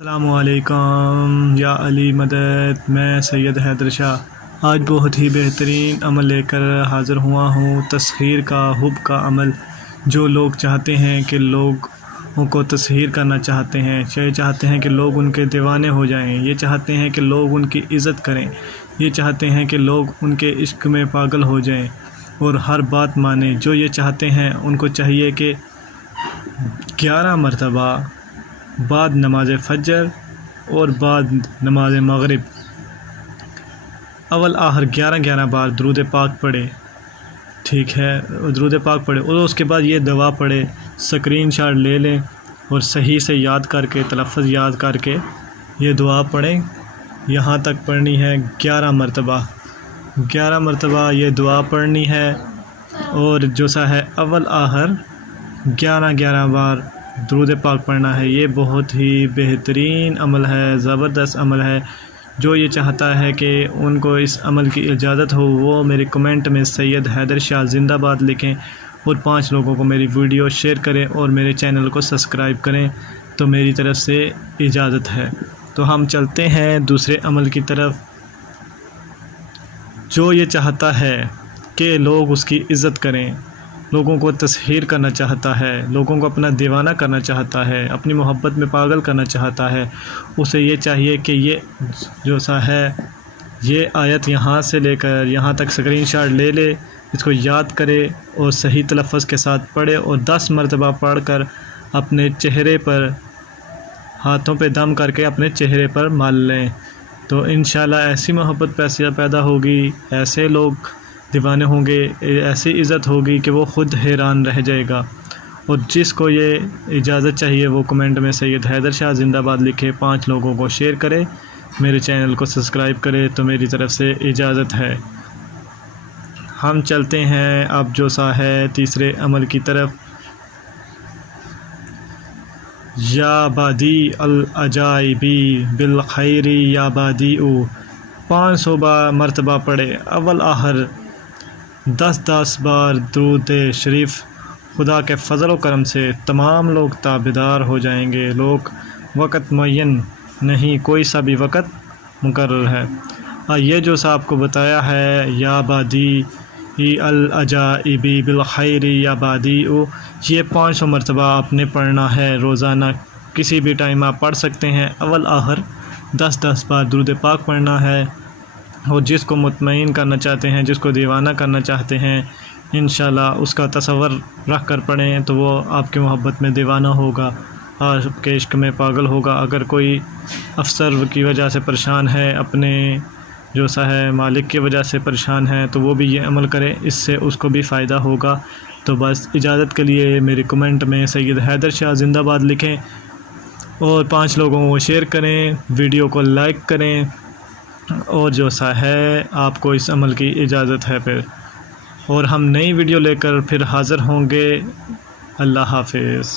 السلام علیکم یا علی مدد۔ میں سید حیدر شاہ آج بہت ہی بہترین عمل لے کر حاضر ہوا ہوں، تسخیر کا حب کا عمل۔ جو لوگ چاہتے ہیں کہ لوگوں کو تسخیر کرنا چاہتے ہیں، یہ چاہتے ہیں کہ لوگ ان کے دیوانے ہو جائیں، یہ چاہتے ہیں کہ لوگ ان کی عزت کریں، یہ چاہتے ہیں کہ لوگ ان کے عشق میں پاگل ہو جائیں اور ہر بات مانیں، جو یہ چاہتے ہیں ان کو چاہیے کہ 11 مرتبہ بعد نماز فجر اور بعد نماز مغرب اول آخر 11 بار درود پاک پڑھے، ٹھیک ہے، درود پاک پڑھے اور اس کے بعد یہ دعا پڑھے۔ اسکرین شاٹ لے لیں اور صحیح سے یاد کر کے، تلفظ یاد کر کے یہ دعا پڑھیں۔ یہاں تک پڑھنی ہے 11 مرتبہ، 11 مرتبہ یہ دعا پڑھنی ہے اور جو سا ہے اول آخر 11 بار درود پاک پڑھنا ہے۔ یہ بہت ہی بہترین عمل ہے، زبردست عمل ہے۔ جو یہ چاہتا ہے کہ ان کو اس عمل کی اجازت ہو، وہ میرے کمنٹ میں سید حیدر شاہ زندہ باد لکھیں اور 5 لوگوں کو میری ویڈیو شیئر کریں اور میرے چینل کو سبسکرائب کریں، تو میری طرف سے اجازت ہے۔ تو ہم چلتے ہیں دوسرے عمل کی طرف۔ جو یہ چاہتا ہے کہ لوگ اس کی عزت کریں، لوگوں کو تسخیر کرنا چاہتا ہے، لوگوں کو اپنا دیوانہ کرنا چاہتا ہے، اپنی محبت میں پاگل کرنا چاہتا ہے، اسے یہ چاہیے کہ یہ جو سا ہے یہ آیت یہاں سے لے کر یہاں تک اسکرین شاٹ لے لے، اس کو یاد کرے اور صحیح تلفظ کے ساتھ پڑھے اور 10 مرتبہ پڑھ کر اپنے چہرے پر ہاتھوں پہ دم کر کے اپنے چہرے پر مال لیں، تو انشاءاللہ ایسی محبت پیدا ہوگی، ایسے لوگ دیوانے ہوں گے، ایسی عزت ہوگی کہ وہ خود حیران رہ جائے گا۔ اور جس کو یہ اجازت چاہیے وہ کمنٹ میں سید حیدر شاہ زندہ باد لکھے، 5 لوگوں کو شیئر کرے، میرے چینل کو سبسکرائب کرے، تو میری طرف سے اجازت ہے۔ ہم چلتے ہیں اب جو سا ہے تیسرے عمل کی طرف۔ یا بادی العجائبی بالخیری یا بادیء 500 مرتبہ پڑھے، اول آخر 10 بار درود شریف۔ خدا کے فضل و کرم سے تمام لوگ تابعدار ہو جائیں گے۔ لوگ وقت معین نہیں، کوئی سا بھی وقت مقرر ہے۔ یہ جو سا آپ کو بتایا ہے یا بادی العجائبی بالخیر یا بادیء، یہ 500 مرتبہ آپ نے پڑھنا ہے روزانہ، کسی بھی ٹائم آپ پڑھ سکتے ہیں۔ اول آخر 10 بار درود پاک پڑھنا ہے اور جس کو مطمئن کرنا چاہتے ہیں، جس کو دیوانہ کرنا چاہتے ہیں، انشاءاللہ اس کا تصور رکھ کر پڑھیں تو وہ آپ کی محبت میں دیوانہ ہوگا، آپ کے عشق میں پاگل ہوگا۔ اگر کوئی افسر کی وجہ سے پریشان ہے، اپنے جو سا ہے مالک کی وجہ سے پریشان ہے، تو وہ بھی یہ عمل کرے، اس سے اس کو بھی فائدہ ہوگا۔ تو بس اجازت کے لیے میرے کمنٹ میں سید حیدر شاہ زندہ باد لکھیں اور 5 لوگوں کو شیئر کریں، ویڈیو کو لائک کریں، اور جو سا ہے آپ کو اس عمل کی اجازت ہے پھر، اور ہم نئی ویڈیو لے کر پھر حاضر ہوں گے۔ اللہ حافظ۔